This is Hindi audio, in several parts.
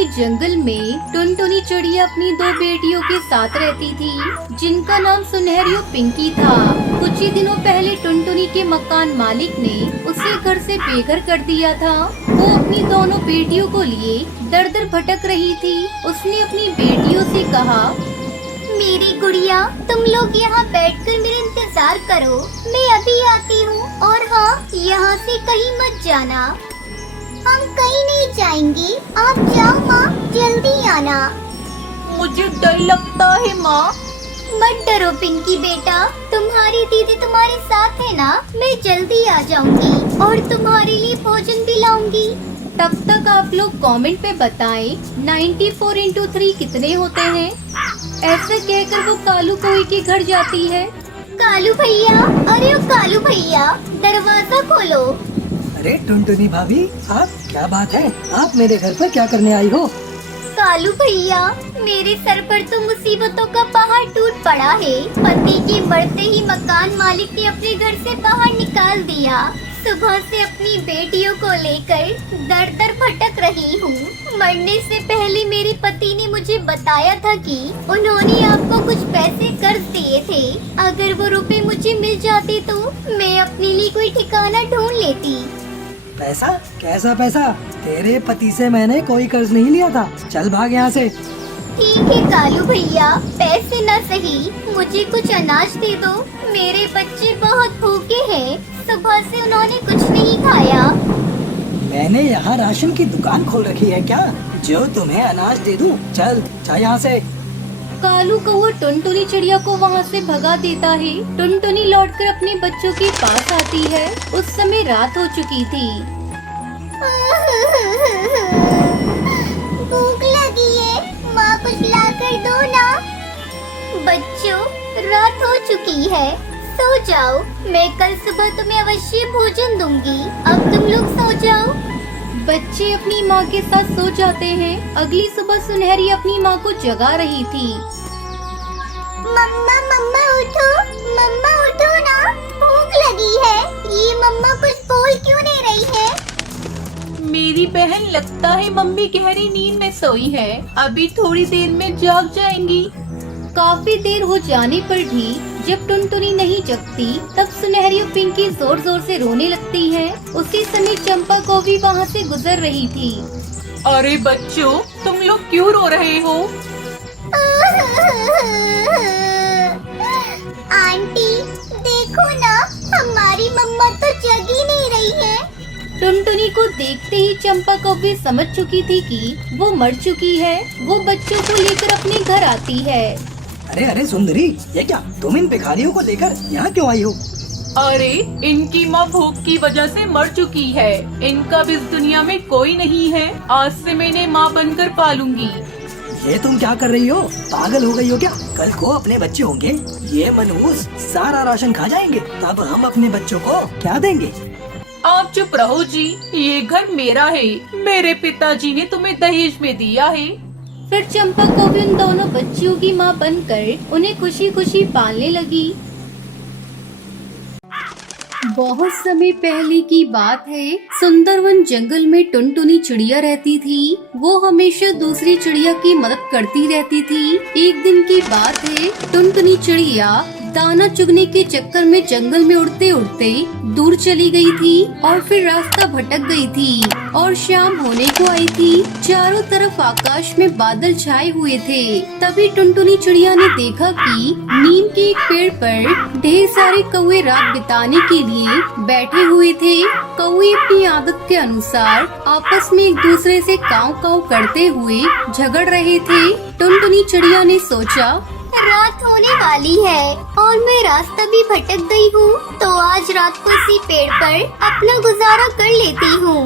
के जंगल में टुनटुनी चिड़िया अपनी दो बेटियों के साथ रहती थी, जिनका नाम सुनहरी और पिंकी था। कुछ ही दिनों पहले टुनटुनी के मकान मालिक ने उसे घर से बेघर कर दिया था। वो अपनी दोनों बेटियों को लिए दर दर भटक रही थी। उसने अपनी बेटियों से कहा, मेरी गुड़िया, तुम लोग यहाँ बैठकर मेरा इंतजार करो, मैं अभी आती हूँ। और हाँ, यहाँ से कहीं मत जाना। हम कहीं नहीं जाएंगे, आप जाओ माँ, जल्दी आना। मुझे डर लगता है माँ। मत डरो पिंकी बेटा, तुम्हारी दीदी तुम्हारे साथ है ना, मैं जल्दी आ जाऊंगी और तुम्हारे लिए भोजन भी लाऊंगी। तब तक आप लोग कमेंट पे बताएं 94 इंटू 3 कितने होते हैं। ऐसे कहकर वो कालू कोई के घर जाती है। कालू भैया, अरे ओ कालू भैया, दरवाजा खोलो। अरे टुनटुनी भाभी, आप क्या बात है? आप मेरे घर पर क्या करने आई हो? कालू भैया, मेरे सर पर तो मुसीबतों का पहाड़ टूट पड़ा है। पति के मरते ही मकान मालिक ने अपने घर से बाहर निकाल दिया। सुबह से अपनी बेटियों को लेकर दर दर भटक रही हूँ। मरने से पहले मेरे पति ने मुझे बताया था कि उन्होंने आपको कुछ पैसे कर्ज दिए थे। अगर वो रुपए मुझे मिल जाते तो मैं अपने लिए कोई ठिकाना ढूंढ लेती। पैसा? कैसा पैसा? तेरे पति से मैंने कोई कर्ज नहीं लिया था। चल भाग यहाँ से। ठीक है कालू भैया, पैसे न सही, मुझे कुछ अनाज दे दो। मेरे बच्चे बहुत भूखे हैं, सुबह से उन्होंने कुछ नहीं खाया। मैंने यहाँ राशन की दुकान खोल रखी है क्या, जो तुम्हें अनाज दे दूँ? चल यहाँ से। कालू कौवा टुनटुनी चिड़िया को वहाँ से भगा देता है। टुनटुनी लौटकर अपने बच्चों के पास आती है। उस समय रात हो चुकी थी। भूख लगी है, माँ कुछ लाकर दो ना। बच्चों, रात हो चुकी है, सो जाओ। मैं कल सुबह तुम्हें अवश्य भोजन दूंगी। अब तुम लोग सो जाओ। बच्चे अपनी माँ के साथ सो जाते हैं। अगली सुबह सुनहरी अपनी माँ को जगा रही थी। मम्मा मम्मा उठो ना, भूख लगी है। ये मम्मा कुछ बोल क्यों नहीं रही है? मेरी बहन, लगता है मम्मी गहरी नींद में सोई है, अभी थोड़ी देर में जाग जाएंगी। काफी देर हो जाने पर भी जब टुनटुनी नहीं जगती, तब सुनहरी और पिंकी जोर जोर से रोने लगती है। उसी समय चंपा को भी वहाँ से गुजर रही थी। अरे बच्चों, तुम लोग क्यों रो रहे हो? आंटी देखो ना, हमारी मम्मा तो जग ही नहीं रही है। टुनटुनी को देखते ही चंपा को भी समझ चुकी थी कि वो मर चुकी है। वो बच्चों को लेकर अपने घर आती है। अरे सुंदरी, ये क्या, तुम इन भिखारियों को लेकर यहाँ क्यों आई हो? अरे इनकी माँ भूख की वजह से मर चुकी है। इनका भी इस दुनिया में कोई नहीं है। आज से मैं इन्हें माँ बनकर पालूंगी। ये तुम क्या कर रही हो? पागल हो गई हो क्या? कल को अपने बच्चे होंगे, ये मनहूस सारा राशन खा जाएंगे, तब हम अपने बच्चों को क्या देंगे? आप चुप रहो जी, ये घर मेरा है। मेरे पिताजी ने तुम्हें दहेज में दिया है। फिर चंपा को भी उन दोनों बच्चियों की माँ बनकर उन्हें खुशी खुशी पालने लगी। बहुत समय पहले की बात है। सुंदरवन जंगल में टुनटुनी चिड़िया रहती थी। वो हमेशा दूसरी चिड़िया की मदद करती रहती थी। एक दिन की बात है, टुनटुनी चिड़िया दाना चुगने के चक्कर में जंगल में उड़ते उड़ते दूर चली गई थी और फिर रास्ता भटक गई थी और शाम होने को आई थी। चारों तरफ आकाश में बादल छाए हुए थे। तभी टुनटुनी चिड़िया ने देखा कि नीम के एक पेड़ पर ढेर सारे कौवे रात बिताने के लिए बैठे हुए थे। कौवे अपनी आदत के अनुसार आपस में एक दूसरे से काव काव करते हुए झगड़ रहे थे। टुनटुनी चिड़िया ने सोचा, रात होने वाली है और मैं रास्ता भी भटक गई हूँ, तो आज रात को इसी पेड़ पर अपना गुजारा कर लेती हूँ।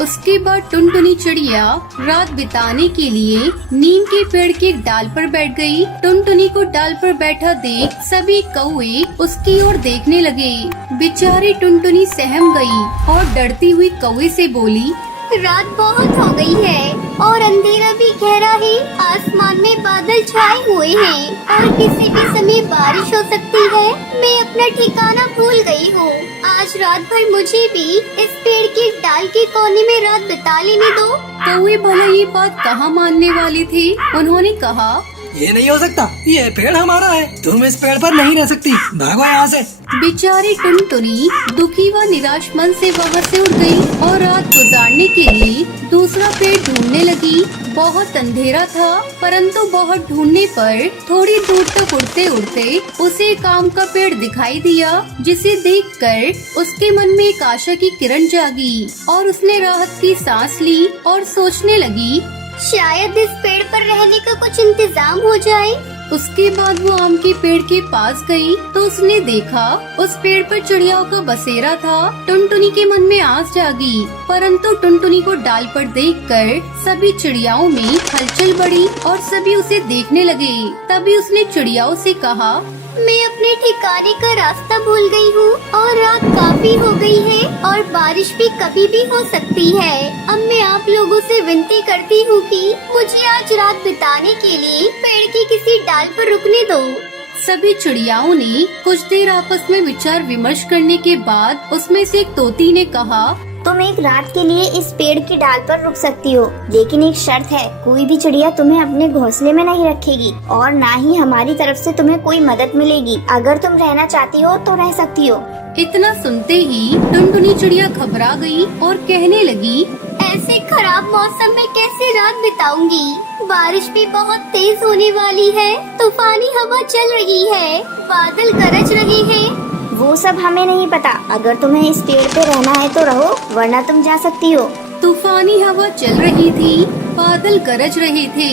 उसके बाद टुनटुनी चिड़िया रात बिताने के लिए नीम के पेड़ के एक डाल पर बैठ गई। टुनटुनी को डाल पर बैठा देख सभी कौवे उसकी ओर देखने लगे। बेचारी टुनटुनी सहम गई और डरती हुई कौवे से बोली, रात बहुत हो गई है और अंधेरा भी गहरा है। आसमान में बादल छाए हुए हैं और किसी भी समय बारिश हो सकती है। मैं अपना ठिकाना भूल गई हूँ। आज रात भर मुझे भी इस पेड़ के डाल के कोने में रात बिता लेने दो। कौवे भला ये बात कहाँ मानने वाले थे। उन्होंने कहा, ये नहीं हो सकता, ये पेड़ हमारा है, तुम इस पेड़ पर नहीं रह सकती, भागो यहाँ से। बेचारी टुनटुनी दुखी व निराश मन से वहाँ से उठ गई और रात गुजारने के लिए दूसरा पेड़ ढूंढने लगी। बहुत अंधेरा था, परंतु बहुत ढूंढने पर थोड़ी दूर तक उड़ते उड़ते उसे एक आम का पेड़ दिखाई दिया, जिसे देखकर उसके मन में एक आशा की किरण जागी और उसने राहत की सांस ली और सोचने लगी, शायद इस पेड़ पर रहने का कुछ इंतजाम हो जाए। उसके बाद वो आम के पेड़ के पास गई तो उसने देखा उस पेड़ पर चिड़ियाओं का बसेरा था। टुनटुनी के मन में आस जागी, परंतु टुनटुनी को डाल पर देखकर सभी चिड़ियाओं में हलचल बढ़ी और सभी उसे देखने लगे। तभी उसने चिड़ियाओं से कहा, मैं अपने ठिकाने का रास्ता भूल गई हूँ और रात काफी हो गई है और बारिश भी कभी भी हो सकती है। अब मैं आप लोगों से विनती करती हूँ कि मुझे आज रात बिताने के लिए पेड़ के किसी डाल पर रुकने दो। सभी चिड़ियाओं ने कुछ देर आपस में विचार विमर्श करने के बाद उसमें से एक तोती ने कहा, तुम एक रात के लिए इस पेड़ की डाल पर रुक सकती हो, लेकिन एक शर्त है, कोई भी चिड़िया तुम्हें अपने घोंसले में नहीं रखेगी और ना ही हमारी तरफ से तुम्हें कोई मदद मिलेगी। अगर तुम रहना चाहती हो तो रह सकती हो। इतना सुनते ही टुनटुनी चिड़िया घबरा गई और कहने लगी, ऐसे खराब मौसम में कैसे रात बिताऊंगी? बारिश भी बहुत तेज होने वाली है, तूफानी हवा चल रही है, बादल गरज रहे हैं। वो सब हमें नहीं पता, अगर तुम्हें इस पेड़ पे रहना है तो रहो, वरना तुम जा सकती हो। तूफानी हवा चल रही थी, बादल गरज रहे थे,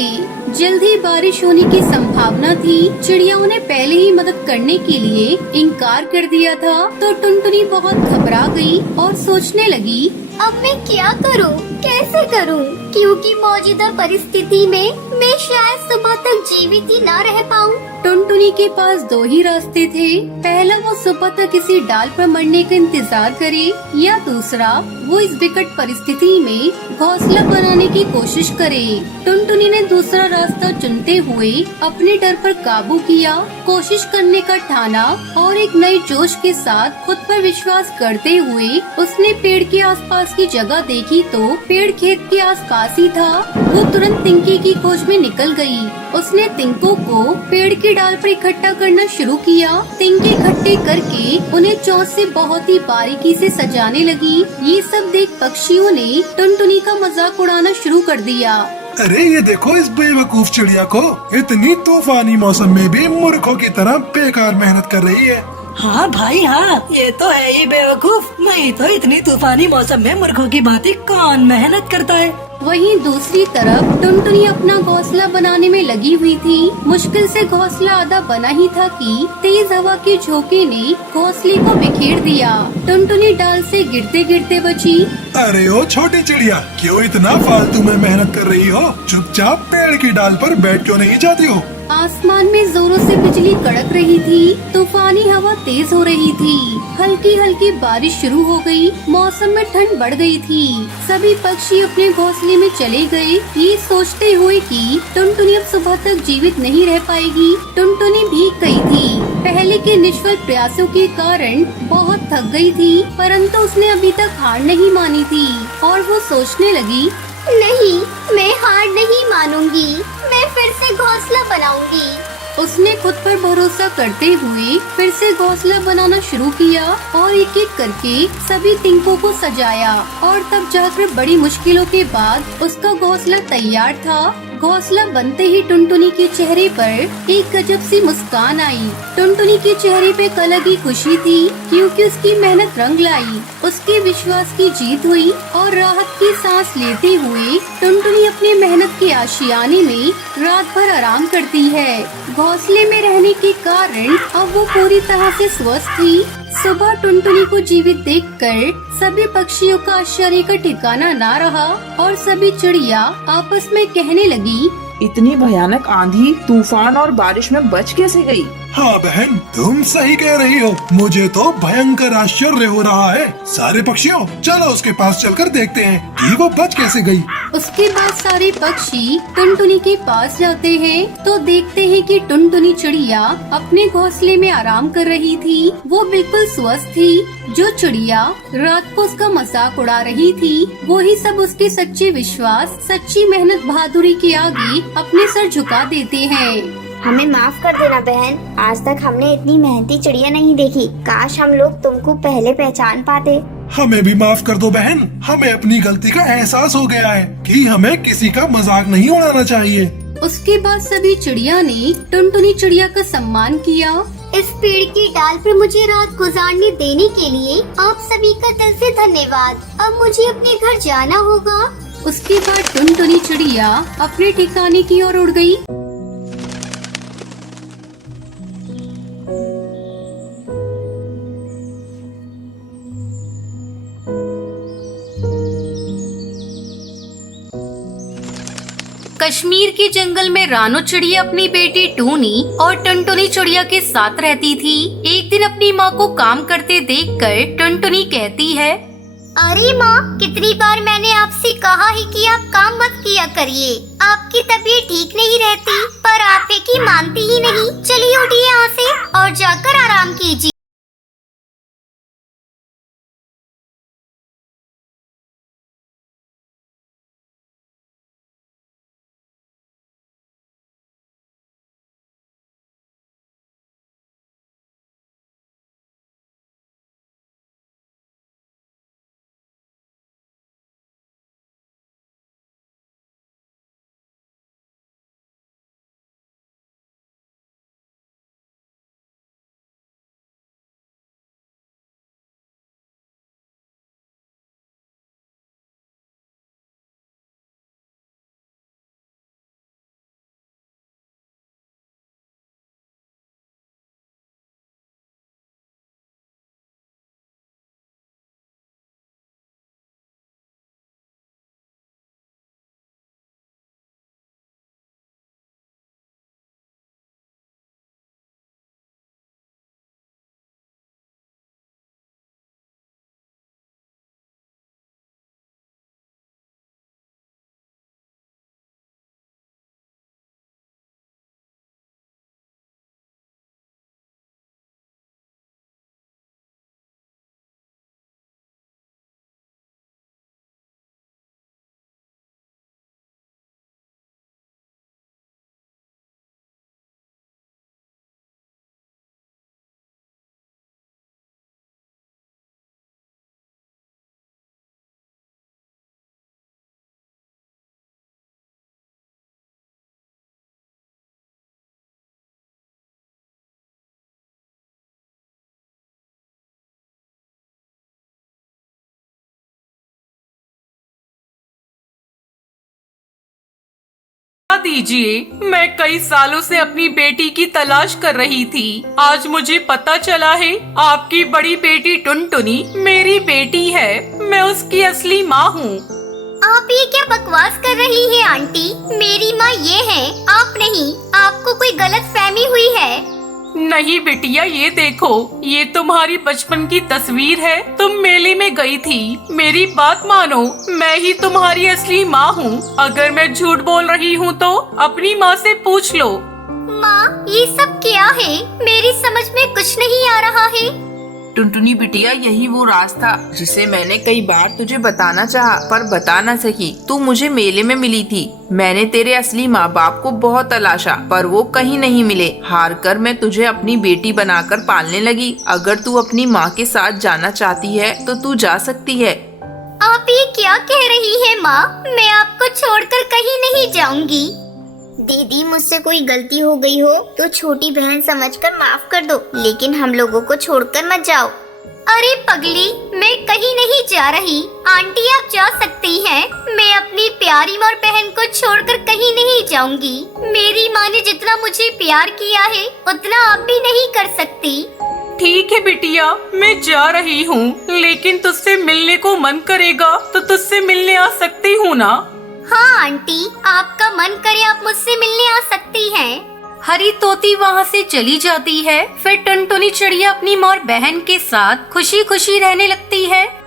जल्द ही बारिश होने की संभावना थी। चिड़ियाओं ने पहले ही मदद करने के लिए इनकार कर दिया था, तो टुनटुनी बहुत घबरा गई और सोचने लगी, अब मैं क्या करूं? कैसे करूं? क्योंकि मौजूदा परिस्थिति में मैं शायद सुबह तक जीवित ही न रह पाऊं। टुनटुनी के पास दो ही रास्ते थे, पहला वो सुबह तक किसी डाल पर मरने का इंतजार करे या दूसरा वो इस विकट परिस्थिति में घोंसला बनाने की कोशिश करे। टुनटुनी ने दूसरा रास्ता चुनते हुए अपने डर पर काबू किया, कोशिश करने का ठाना और एक नए जोश के साथ खुद पर विश्वास करते हुए उसने पेड़ के आसपास की जगह देखी तो पेड़ खेत के आसपास ही था। वो तुरंत तिनके की खोज में निकल गई। उसने तिनकों को पेड़ के डाल पर इकट्ठा करना शुरू किया। तिनके इकट्ठे करके उन्हें चोंच से बहुत ही बारीकी से सजाने लगी। ये सब देख पक्षियों ने टुनटुनी का मजाक उड़ाना शुरू कर दिया। अरे ये देखो इस बेवकूफ चिड़िया को, इतनी तूफानी मौसम में भी मूर्खों की तरह बेकार मेहनत कर रही है। हाँ भाई हाँ, ये तो है ही बेवकूफ, नहीं तो इतनी तूफानी मौसम में मूर्खों की भांति कौन मेहनत करता है। वहीं दूसरी तरफ टुनटुनी अपना घोंसला बनाने में लगी हुई थी। मुश्किल से घोंसला आधा बना ही था कि तेज हवा के झोंके ने घोंसले को बिखेर दिया। टुनटुनी डाल से गिरते गिरते बची। अरे ओ छोटी चिड़िया, क्यों इतना फालतू में मेहनत कर रही हो? चुपचाप पेड़ की डाल पर बैठ क्यों नहीं जाती हो? आसमान में जोरों से बिजली कड़क रही थी, तूफानी हवा तेज हो रही थी, हल्की हल्की बारिश शुरू हो गई, मौसम में ठंड बढ़ गई थी। सभी पक्षी अपने घोंसले में चले गए, ये सोचते हुए कि टुनटुनी अब सुबह तक जीवित नहीं रह पाएगी। टुनटुनी भीग गई थी, पहले के निष्फल प्रयासों के कारण बहुत थक गई थी, परंतु उसने अभी तक हार नहीं मानी थी और वो सोचने लगी, नहीं, मैं हार नहीं मानूंगी, मैं फिर से घोंसला बनाऊंगी। उसने खुद पर भरोसा करते हुए फिर से घोंसला बनाना शुरू किया और एक एक करके सभी तिनकों को सजाया और तब जाकर बड़ी मुश्किलों के बाद उसका घोंसला तैयार था। घोंसला बनते ही टुनटुनी के चेहरे पर एक गजब सी मुस्कान आई। टुनटुनी के चेहरे पे अलग ही खुशी थी, क्योंकि उसकी मेहनत रंग लाई, उसके विश्वास की जीत हुई और राहत की सांस लेते हुए टुनटुनी अपनी मेहनत के आशियाने में रात भर आराम करती है। घोंसले में रहने के कारण अब वो पूरी तरह से स्वस्थ थी। सुबह टुनटुनी को जीवित देखकर सभी पक्षियों का आश्चर्य का ठिकाना ना रहा और सभी चिड़िया आपस में कहने लगी, इतनी भयानक आंधी, तूफान और बारिश में बच कैसे गई? हाँ बहन, तुम सही कह रही हो। मुझे तो भयंकर आश्चर्य हो रहा है। सारे पक्षियों, चलो उसके पास चलकर देखते हैं कि वो बच कैसे गई। उसके बाद सारे पक्षी टुनटुनी के पास जाते हैं तो देखते हैं कि टुनटुनी चिड़िया अपने घोंसले में आराम कर रही थी। वो बिल्कुल स्वस्थ थी। जो चिड़िया रात को उसका मजाक उड़ा रही थी, वो ही सब उसके सच्चे विश्वास, सच्ची मेहनत, बहादुरी के आगे अपने सर झुका देते हैं। हमें माफ कर देना बहन, आज तक हमने इतनी मेहनती चिड़िया नहीं देखी। काश हम लोग तुमको पहले पहचान पाते। हमें भी माफ कर दो बहन। हमें अपनी गलती का एहसास हो गया है कि हमें किसी का मजाक नहीं उड़ाना चाहिए। उसके बाद सभी चिड़िया ने टुनटुनी चिड़िया का सम्मान किया। इस पेड़ की डाल पर मुझे रात गुजारने देने के लिए आप सभी का दिल से धन्यवाद। अब मुझे अपने घर जाना होगा। उसके बाद टुनटुनी चिड़िया अपने ठिकाने की ओर उड़ गई। कश्मीर के जंगल में रानो चिड़िया अपनी बेटी टूनी और टुनटुनी चिड़िया के साथ रहती थी। एक दिन अपनी माँ को काम करते देखकर टुनटुनी कहती है, अरे माँ, कितनी बार मैंने आपसे कहा है कि आप काम मत किया करिए। आपकी तबीयत ठीक नहीं रहती, पर आप एक ही मानती ही नहीं। चलिए उठिए यहाँ से और जाकर आराम कीजिए। दीजिए, मैं कई सालों से अपनी बेटी की तलाश कर रही थी। आज मुझे पता चला है आपकी बड़ी बेटी टुनटुनी मेरी बेटी है। मैं उसकी असली माँ हूँ। आप ये क्या बकवास कर रही है आंटी? मेरी माँ ये है, आप नहीं। आपको कोई गलत फहमी हुई है। नहीं बिटिया, ये देखो, ये तुम्हारी बचपन की तस्वीर है। तुम मेले में गई थी। मेरी बात मानो, मैं ही तुम्हारी असली माँ हूँ। अगर मैं झूठ बोल रही हूँ तो अपनी माँ से पूछ लो। माँ, ये सब क्या है? मेरी समझ में कुछ नहीं आ रहा है। टुनटुनी बिटिया, यही वो राज था जिसे मैंने कई बार तुझे बताना चाहा पर बता न सकी। तू मुझे मेले में मिली थी। मैंने तेरे असली माँ बाप को बहुत तलाशा पर वो कहीं नहीं मिले। हार कर मैं तुझे अपनी बेटी बनाकर पालने लगी। अगर तू अपनी माँ के साथ जाना चाहती है तो तू जा सकती है। आप ये क्या कह रही है माँ? मैं आपको छोड़कर कहीं नहीं जाऊंगी। दीदी, मुझसे कोई गलती हो गई हो तो छोटी बहन समझकर माफ कर दो, लेकिन हम लोगों को छोड़कर मत जाओ। अरे पगली, मैं कहीं नहीं जा रही। आंटी, आप जा सकती हैं। मैं अपनी प्यारी और बहन को छोड़कर कहीं नहीं जाऊंगी। मेरी माँ ने जितना मुझे प्यार किया है उतना आप भी नहीं कर सकती। ठीक है बिटिया, मैं जा रही हूँ, लेकिन तुझसे मिलने को मन करेगा तो तुझसे मिलने आ सकती हूँ ना? हाँ आंटी, आपका मन करे आप मुझसे मिलने आ सकती हैं। हरी तोती वहाँ से चली जाती है। फिर टुनटुनी चिड़िया अपनी मोर बहन के साथ खुशी खुशी रहने लगती है।